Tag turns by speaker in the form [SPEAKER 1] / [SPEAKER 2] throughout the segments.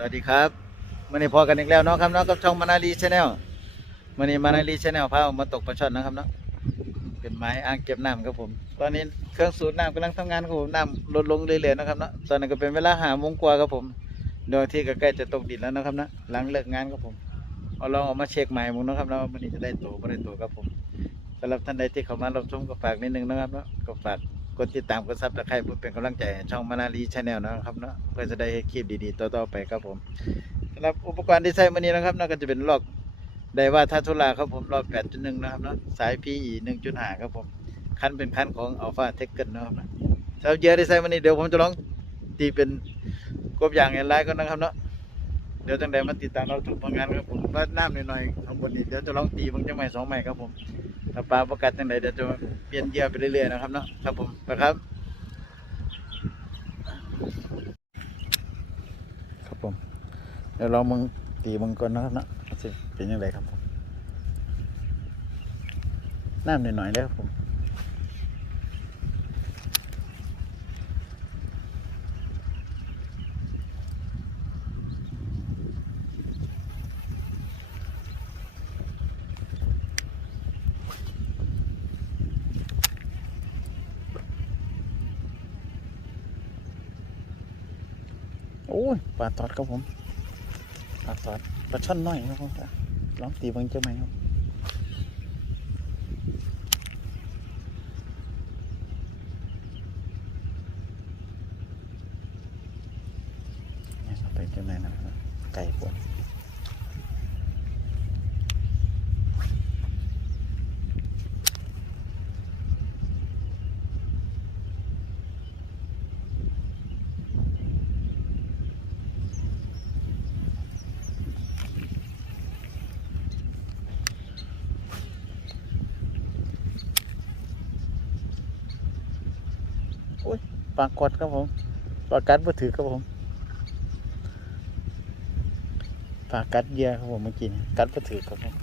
[SPEAKER 1] สวัสดีครับวันนี้พอกันอีกแล้วเนาะครับเนาะกับช่องมานาลีชาแนลวันนี้มานาลีชาแนลพาออกมาตกปลาช่อนนะครับเนาะเป็นไม้อ่างเก็บน้ำครับผม ตอนนี้เครื่องสูบน้ำกำลังทำงานครับผมน้ำลดลงเรื่อยๆนะครับเนาะตอนนี้ก็เป็นเวลาหาโมงกว่าครับผมโดยที่ก็ใกล้จะตกดินแล้วนะครับเนาะหลังเลิกงานครับผมเอาลองเออกมาเช็คใหม่มึงนะครับเนาะว่าวันนี้จะได้ตัวไม่ได้ตัวครับผมสำหรับท่านใดที่เข้ามารับชมก็ฝากนิดนึงนะครับเนาะก็ฝาก กดติดตามกดซับตะไคร้เพื่อเป็นกำลังใจช่องมานาลีชาแนลนะครับเนาะเพื่อจะได้คลิปดีๆต่อๆไปครับผมสำหรับอุปกรณ์ที่ใช้วันนี้นะครับเนาก็จะเป็นลอกไดว่าทัทุลาครับผมลอก8.1นะครับเนาะสาย PE 1.5ครับผมคันเป็นคันของอัลฟาเทคเกิลนะครับเนาะสำหรับเยื่อที่ใช้วันนี้เดี๋ยวผมจะลองตีเป็นกบอย่างแอนไลก่อนนะครับเนาะเดี๋ยวจังใดมาติดตามเราทุกผลงานครับผมว่าน้ำหน่อยๆข้างบนนี้เดี๋ยวจะลองตีบางจังใหม่สองใหม่ครับผม ถ้าปลาประกัดจังใดเดี๋ยวจะเปลี่ยนเยื่อไปเรื่อยๆนะครับเนาะครับผมนะครับ ครับผมเดี๋ยวลองมึงตีมึงก่อนนะครับนะเป็นยังไงครับผมน้ำหน่อยๆแล้วครับผม อ้ยปลาตอดครับผมปลาตอดปลาช่อนน้อยครับผมลองตีบังเจ้าไหมครับไปเจ้าไหมนะครับไก่ปวด ปากดครับผมปากัดบ่ถือครับผมปากัดเหยื่อครับผมเมื่อกี้กัดบ่ถือครับผม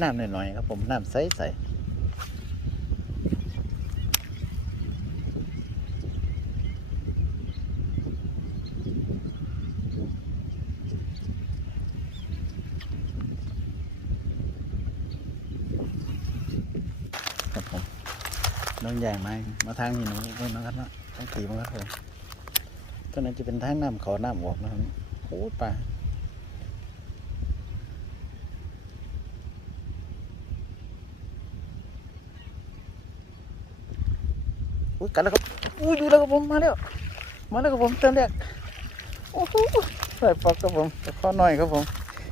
[SPEAKER 1] น้ำหน่อยๆครับผม น้ำใสๆ ครับผม น้องใหญ่ไหมมาทางนี้หนูเพิ่นนะครับเนาะต้องขี่มาครับผมตัวนั้นจะเป็นทางน้ำขาน้ำออกนะครับโอ้ยปลาอุ้ยกันแล้วครับอุ้ยอยู่แล้วครับผมมาแล้วมาแล้วครับผมเติมแรกโอ้โหใส่ปอกครับผมข้อหน้อยครับผม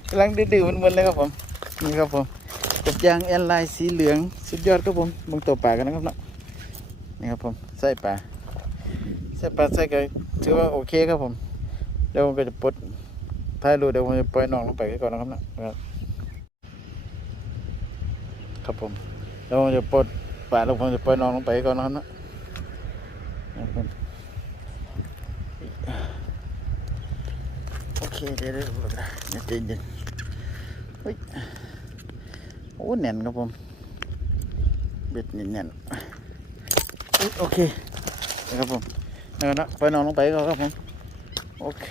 [SPEAKER 1] กำลังดื้อๆมันๆเลยครับผมนี่ครับผมกบยางแอนไลน์สีเหลืองสุดยอดครับผมเบางตัวปลากันนะครับเนาะ นี่ครับผมใส่ปลาใส่ปลาใส่ก็ถือว่าโอเคครับผมเดี๋ยวผมก็จะปลดท้ายรูเดี๋ยวผมจะปล่อยน้องลงไปก่อนนะครับนะครับ ครับผมเดี๋ยวผมจะปลดปลาแล้วผมจะปล่อยน้องลงไปก่อนนะครับนะครับผมโอเคเดี๋ยวเดี๋ยวเดี๋ยวใจเย็นเฮ้ยโอ้แน่นครับผมเบ็ดแน่นอุ๊ย โอเคนะครับผมนะครับนะไปนอนลงไปก่อนครับผม โอเค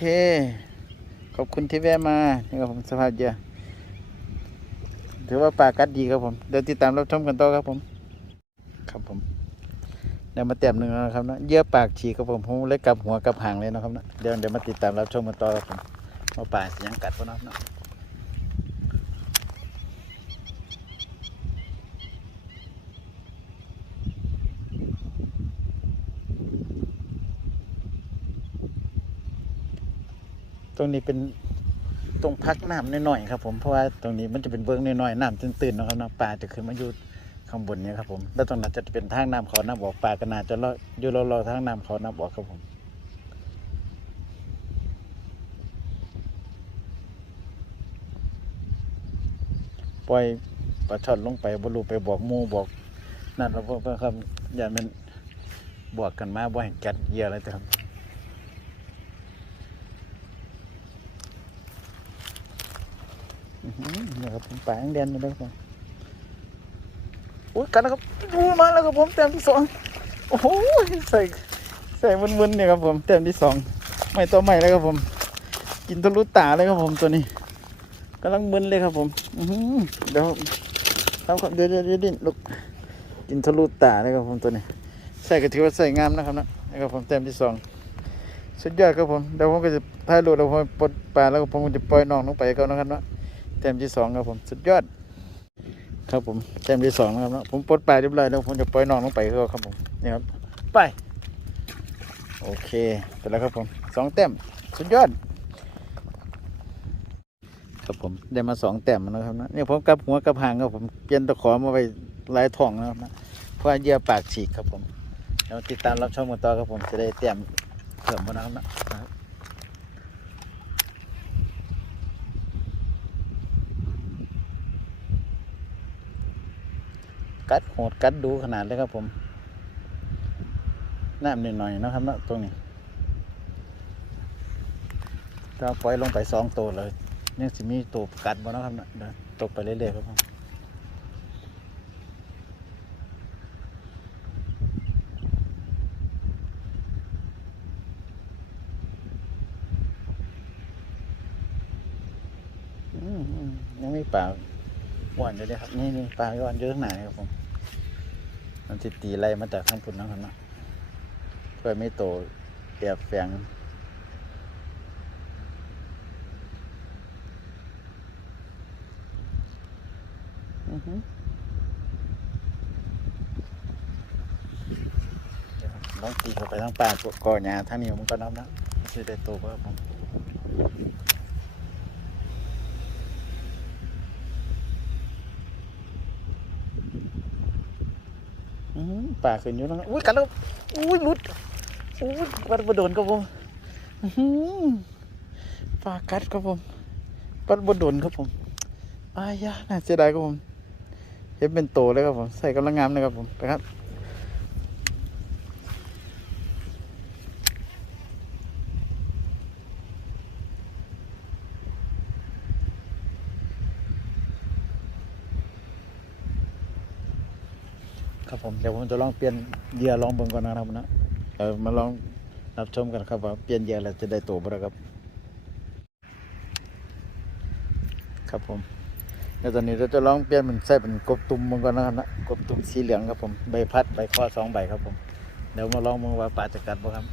[SPEAKER 1] ขอบคุณที่แวะมานี่ครับผมสภาพเยอะถือว่าปลากัดดีครับผม เดี๋ยวติดตามรับชมกันต่อครับผม ครับผมเดี๋ยวมาเต็มหนึ่งนะครับนะเยื่อปากฉีกครับผมผมเลยกลับหัวกลับหางเลยนะครับนะเดี๋ยวเดี๋ยวมาติดตามรับชมกันต่อครับผมว่าปลาเสียงกัดพวกนั้นเนาะ รงนี้เป็นตรงพักน้ำน้อยๆครับผมเพราะว่าตรงนี้มันจะเป็นเบื้องน้อยๆน้ำตื้นๆนะครับน้ำปลาจะขึ้นมาอยู่ข้างบนนี่ยครับผมแล้วตรงนั้นจะเป็นทางน้ำเขาน้ำออกปลาก็น่าจะรออยู่รอๆทางน้ำเขาน้ำออกครับผมปล่อยปลาช่อนลงไปบรูไปบอกมูบอก นั่นเราเพื่อครับอย่ามันบวกกันมาบ่ให้กัดเยื่ออะไรแต่ครับ อื้อหือ นี่ครับผมป่ายังเด่นอยู่เลยครับผมอุ้ยกันนะครับอู้มาแล้วครับผมแต้มที่สองโอ้โหใส่ใส่มึนๆเนี่ยครับผมแต้มที่สองไม่ตัวใหม่แล้วครับผม กินทะลุตาเลยครับผมตัวนี้กำลังมึนเลยครับผมอืเดี๋ยวครับครับเดี๋ยวเดี๋ยวดิ้นลูกกินทะลุตาเลยครับผมตัวนี้ใส่ก็ถือว่าใส่งามนะครับนะนี่ครับผมแต้มที่สองสุดยอดครับผมเดี๋ยวผมก็จะถ่ายรูปแล้วผมปลดปลาแล้วผมก็จะปล่อยน้องลงไปก่อนนะครับเนาะ แต้มที่สองครับผมสุดยอด ครับผมแต้มที่สองนะครับเนาะผมปลดปลาเรียบร้อยแล้วผมจะปล่อยน้องลงไปก็ครับผมนี่ครับไปโอเคไปแล้วครับผมสองแต้มสุดยอด ครับผมได้มาสองแต้มนะครับนะเนี่ยผมกลับหัวกลับหางครับผมเปลี่ยนตะขอมาไว้ลายทองนะครับนะเพราะเหยื่อปากฉีกครับผมแล้วติดตามรับชมกันต่อครับผมจะได้แต้มเพิ่มมานะครับนะครับ กัดโหดกัดดูขนาดเลยครับผมน้ำนิดหน่อยนะครับเนาะตรงนี้ก็ปล่อยลงไปสองตัวเลยยังสิมีตัวกัดบ่นะครับเนาะตกไปเรื่อยๆครับผมยังมีปลาอ้วนอยู่เลยครับ นี่นี่ปลาอ้วนเยอะข้างหน้านี่ครับผม มันติตีไล่มาจากข้างพุ่นนะครับเนาะเพื่อไม่โตแอบแฝงอือฮึเดี๋ยวลองตีเข้าไปทั้งป่ากก่อหญ้าทั้งนี้มันก็น้ำนะจะได้โตครับผม ป่าขึ้นอยู่แล้วอุ้ยกันแล้วอุ้ยลุดอุ้ยปัดบโดนครับผมอื้อหือป่ากัดครับผมปัดบโดนครับผมอายะน่าเสียดายครับผมเห็นเป็นโตเลยครับผมใส่กำลังงามเลยครับผมไปครับ ครับผมเดี๋ยวผมจะลองเปลี่ยนเหยื่อลองเบิ่งก่อนนะครับนะเออมาลองรับชมกันครับว่าเปลี่ยนเหยื่อแล้วจะได้ตัวบ่ครับ ครับผมเดี๋ยวตอนนี้เราจะลองเปลี่ยนเป็นใส่เป็นกบตุ่มมันก่อนนะครับนะกบตุ่มสีเหลืองครับผมใบพัดใบข้อสองใบครับผมเดี๋ยวมาลองมองว่าปลาจะกัดบ่ครับ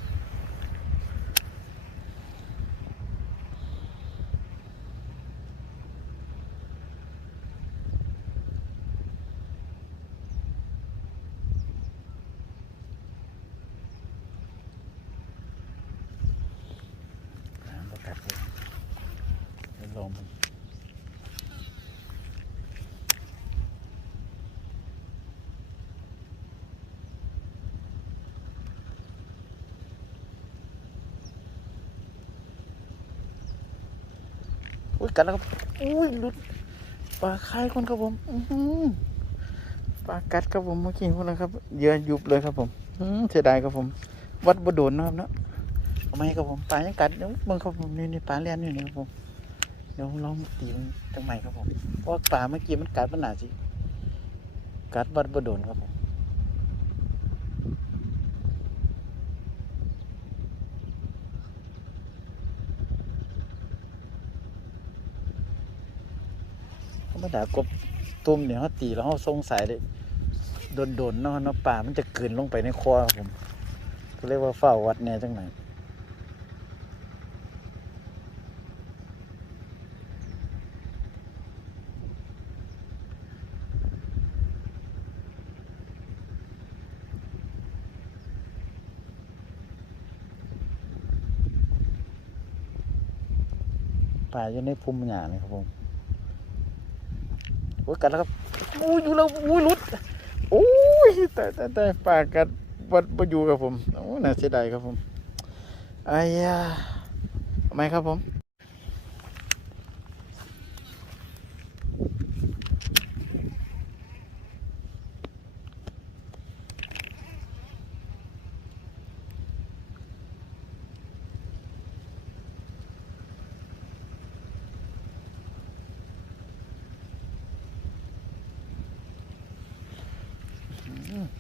[SPEAKER 1] อ่าบ่กัดเลยเดี๋ยวล องมันอุ้ยกัดแล้วครับ อุ้ยลุดปลาคายคนครับผมอื้อปลากัดครับผมเมื่อกี้คนนะครับเยื่อยุบเลยครับผมอืมเสียดายครับผม วัดบโดนนะครับเนาะเอาไมครับผมปลายังกัดเดี๋ยวเบิ่งครับผมนี่นี่ปลาเลี้ยนอยู่นี่ครับผม ดี๋ยวลองตีมันจังใหม่ครับผมเพราะว่าปลาเมื่อกี้มันกัดมันหนาสิกัดวัดบโดนครับผมธรรมดากบตุ่มเนี่ยเขาตีแล้วเขาสงสัยเลยโดนๆเนาะเนาะปลามันจะกลืนลงไปในคอครับผมก็เรียกว่าเฝ้าวัดเนี่ยจังไหน ปลาอยู่ในพุ่มหญ้านี่ครับผมโอ้ยกัดแล้วครับอู้ยอยู่แล้วอู้ยลุดอู้ยแต่แต่แต่ปลากัดวัดประยูครับผมโอ้น่าเสียดายครับผมไอ้ยาทำไมครับผม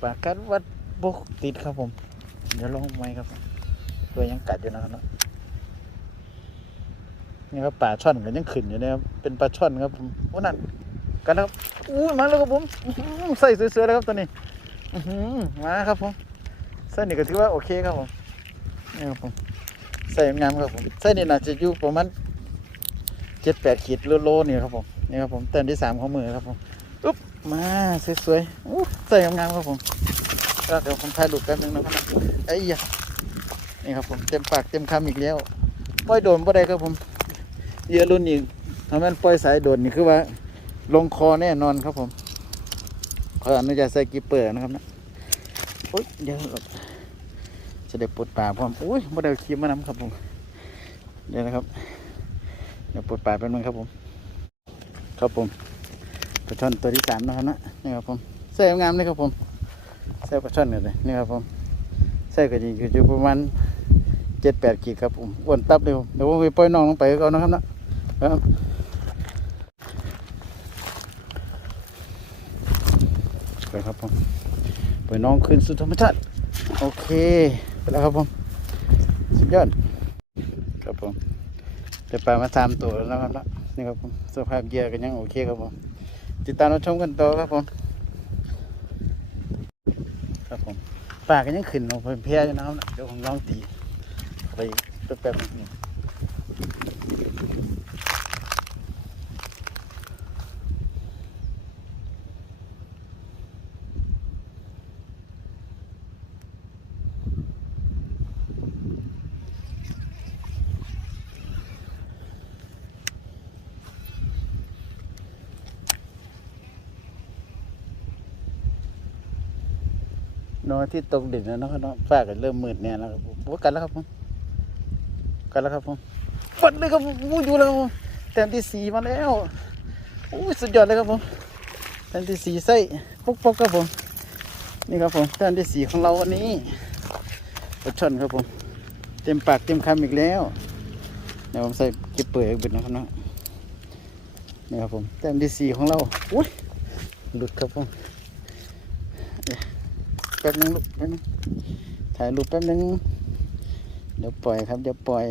[SPEAKER 1] ปากัดวัดบกติดครับผม เดี๋ยวลองไหมครับผมตัวยังกัดอยู่นะครับเนาะนี่ครับปลาช่อนก็ยังขึ้นอยู่นะครับ เป็นปลาช่อนครับผมโอ้นั่นกันแล้วครับอู้มาแล้วครับผมใส่สวยๆเลยครับตัวนี้อมาครับผมใส่นี่ก็ถือว่าโอเคครับผมนี่ครับผมใส่งามครับผมใส่นี่น่าจะอยู่ประมาณเจ็ดแปดขีดโลๆนี่ครับผมนี่ครับผมเต้นที่สามของมือครับผม อุ๊บมาสวยๆอู้ใส่งามๆครับผมเดี๋ยวผมถ่ายรูปแป๊บนึงนะครับไอ้ยะนี่ครับผมเต็มปากเต็มคำอีกแล้วปล่อยโดนบ่ได้ครับผมเยื่อรุ่นนี้ถ้ามันปล่อยสายโดนนี่คือว่า ลงคอแน่นอนครับผมขออนุญาตใส่กิปเปอร์นะครับนะโอ๊ยเดี๋ยวจะได้ปลดปลาพร้อมอุ้ยบ่ได้คีมมานำครับผมเดี๋ยวนะครับเดี๋ยวปลดปลาแป๊บนึงครับผม ครับผม ปลาช่อนตัวที่สามนะครับนะนี่ครับผมใส่งามเลยครับผมใส่ปลาช่อนกันเลยนี่ครับผมใส่ก็ดีอยู่ประมาณเจ็ดแปดขีดครับผมอ้วนตับเลยผมเดี๋ยวผมไปปล่อยน้องลงไปก่อนนะครับนะครับไปครับผมปล่อยน้องขึ้นสู่ธรรมชาติโอเคไปแล้วครับผมสุดยอดครับผมจะปลามาสามตัวแล้วนะครับนะนี่ครับผมสภาพเยื่อกันยังโอเคครับผม ติดตามรับชมกันต่อครับผมครับผมปลาก็ยังขึ้นออกไปเพียอยู่นะครับเดี๋ยวผมลองตีไปแป๊บๆนึง อนที่ตกดินแล้วเนาะครับเนาะฟ้าก็เริ่มมืดเนี่ยแล้วครับผมกันแล้วครับผมกันแล้วครับผมฟัดเลยครับผมอยู่แล้วครับผมแต้มที่สี่มาแล้วอู้สุดยอดเลยครับผมแต้มที่สี่ไส้ปกปกครับผมนี่ครับผมแต้มที่สี่ของเราวันนี้ปลาช่อนครับผม เต็มปากเต็มคำอีกแล้วเดี๋ยวผมใส่เก็บเปลือกบ็ดนะครับเนาะนี่ครับผมแต้มที่สี่ของเราอุ้ยหลุดครับผม แป๊บนึงลูกแป๊บนึงถ่ายรูปแป๊บนึง เดี๋ยวปล่อยครับ เดี๋ยวปล่อย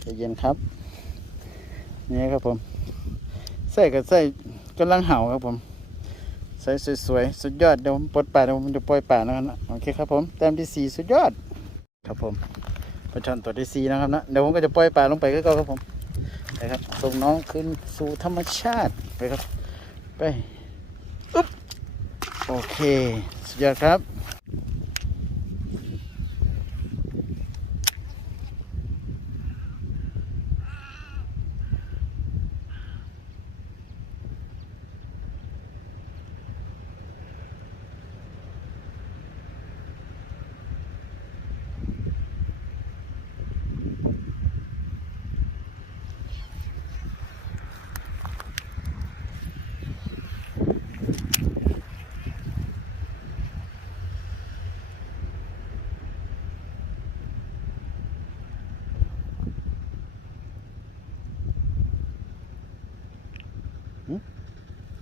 [SPEAKER 1] ใจเย็นครับ นี่ครับผม ใส่กับใส่กำลังเห่าครับผม ใส่สวยๆ สุดยอด เดี๋ยวผมปลดป่าเดี๋ยวผมจะปล่อยป่านะครับนะโอเคครับผม แต้มที่สี่สุดยอด ครับผมปลาช่อนตัวที่สี่นะครับนะ เดี๋ยวผมก็จะปล่อยป่าลงไปก็ครับผมไปครับ ส่งน้องขึ้นสู่ธรรมชาติ ไปครับ ไป โอเค สุดยอดครับ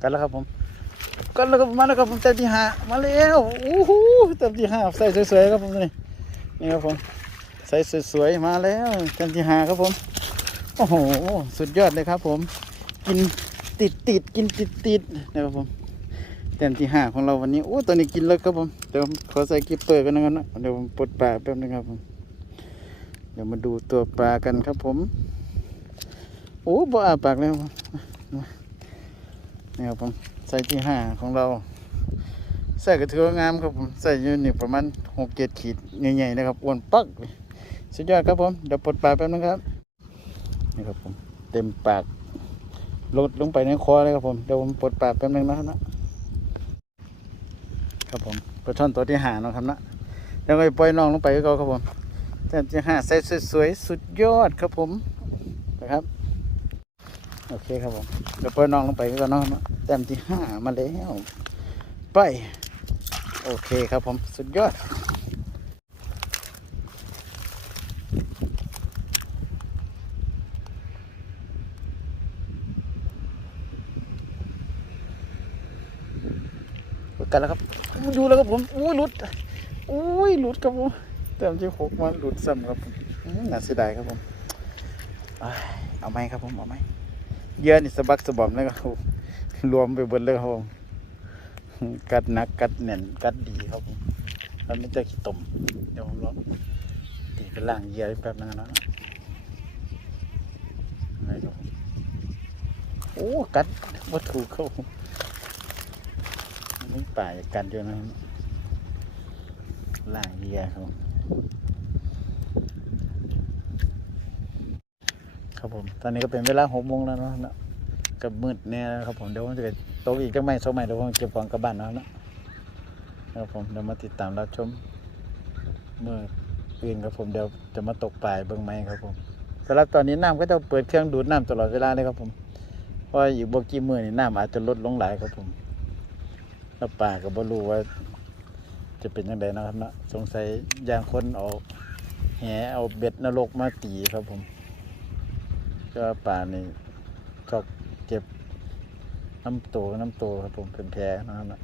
[SPEAKER 1] กันแล้วครับผมกันแล้วครับมาแล้วครับผมเต็มที่ห้ามาแล้วโอ้โหเต็มที่ห้าใส่สวยๆครับผมนี่นี่ครับผมใส่สวยๆมาแล้วเต็มที่ห้าครับผมโอ้โหสุดยอดเลยครับ ผมกินติดติดๆกินติดติดนะครับผมเต็มที่ห้าของเราวันนี้โอ้ตอนนี้กินแล้วครับผมเดี๋ยวขอใส่กิปเปอร์กันนะครับนะเดี๋ยวผมปลดปลาแป๊บนึงครับผมเดี๋ยวมาดูตัวปลากันครับผม โอ้บ่อาปากเลยครับ นี่ครับผมไซส์ที่ห้าของเราใส่กระเทืองามครับผมใส่อยู่นี่ประมาณหกเจ็ดขีดใหญ่ๆนะครับอ้วนปักเลยสุดยอดครับผมเดี๋ยวปลดปากแป๊บนึงครับนี่ครับผมเต็มปากลดลงไปในคอเลยครับผมเดี๋ยวผมปลดปากแป๊บนึงนะครับนะครับผมปลาช่อนตัวที่หานะครับนะเดี๋ยวก็ปล่อยน้องลงไปก็ครับผมแต่ที่ห้าใส่สวยๆสุดยอดครับผมนะครับ โอเคครับผมเดี๋ยวปล่อน้องลงไปก็น้องนะแต้มที่ห้ามาแล้วไป โอเคครับผมสุดยอดกันแล้วครับดูแล้วครับผมอุ้ยหลุดอุ้ยหลุดครับผมเต็มที่หกมันหลุดซ้ำครับผมน่าเสียดายครับผมเอาไหมครับผมเอาไหม เยื่อนี่สะบักสะบอมเลยครับรวมไปบนเลยครับผมกัดนักกัดแน่นกัดดีครับผมแล้วไม่เจอขี้ตมเดี๋ยวผมลองตีเป็นล่างเยื่อแป๊บนึงนะอะไรครับผมโอ้กัดวัตถุเข้าผมนี่ป่าจะกันอยู่นะครับล่างเยื่อครับผม ครับผม ตอนนี้ก็เป็นเวลาหกโมงแล้วเนาะนะกับมืดแน่แล้วครับผมเดี๋ยวผมจะไปตกอีกจังไม่สองไม่เดี๋ยวผมเก็บของกลับบ้านแล้วเนาะครับผมเดี๋ยวมาติดตามรับชมเมื่ออื่นครับผมเดี๋ยวจะมาตกปลายเบิ้องไม้ครับผมสำหรับตอนนี้น้ำก็จะเปิดเครื่องดูดน้ำตลอดเวลาเลยครับผมเพราะอีกบกี่มือนี่น้ำอาจจะลดลงหลายครับผมแล้วป่าก็บ่รู้ว่า จะเป็นยังไงนะครับนะสงสัยยางคนเอาแหเอาเบ็ดนรกมาตีครับผม ก็ป่านี่ชอบเก็บน้ำโตน้ำโตครับผมเป็นแพนะครับนะ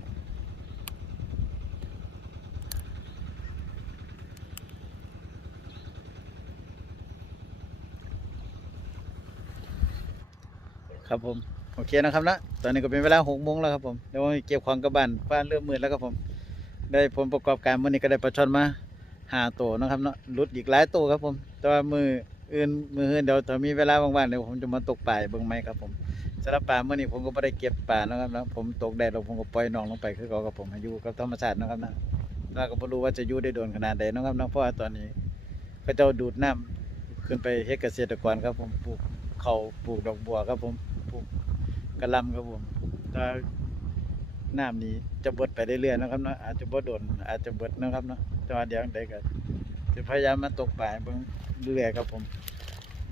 [SPEAKER 1] ครับผมโอเคนะครับนะตอนนี้ก็เป็นเวลาหกโมงแล้วครับผมเดี๋ยวผมเก็บของกลับบ้านฟ้านเริ่มมืดแล้วครับผมได้ผลประกอบการวันนี้ก็ได้ปลาช่อนมาหาตัวนะครับเนาะหลุดอีกหลายตัวครับผมแต่ว่ามือ อื่นมืออื่นเดี๋ยวถ้ามีเวลาว่างๆเดี๋ยวผมจะมาตกปลาเบิ่งไหมครับผมสำหรับปลาเมื่อนี้ผมก็ไม่ได้เก็บปลานะครับนะผมตกแดดล้วผมก็ปล่อยน้องลงไปคือเขากับผมอยู่กับธรรมชาตินะครับนะเราก็ไม่รู้ว่าจะอยู่ได้โดนขนาดใดนะครับนะเพราะว่าตอนนี้เขาเจ้าดูดน้ำขึ้นไปเฮ็ดเกษตรกรครับ ผมปลูกเขาปลูกดอกบัวครับผมปลูกกระลำครับผมแต่น้ำนี้จะบดไปเรื่อยๆนะครับเนาะอาจจะบ่โดนอาจจะบดนะครับเนาะแต่ว่าเดี๋ยวใดก็ จะพยายามมาตกปลาเบิ่งเรื่อยครับผม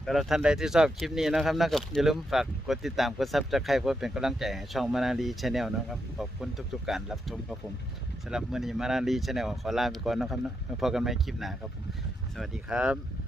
[SPEAKER 1] สำหรับท่านใดที่ชอบคลิปนี้นะครับนะครับอย่าลืมฝากกดติดตามกดซับสไครต์เพื่อเป็นกำลังใจให้ช่องมานาลีชาแนลนะครับขอบคุณทุกๆการรับชมครับผมสำหรับมื้อนี้มานาลีชาแนลขอลาไปก่อนนะครับนะพบกันใหม่คลิปหน้าครับผมสวัสดีครับ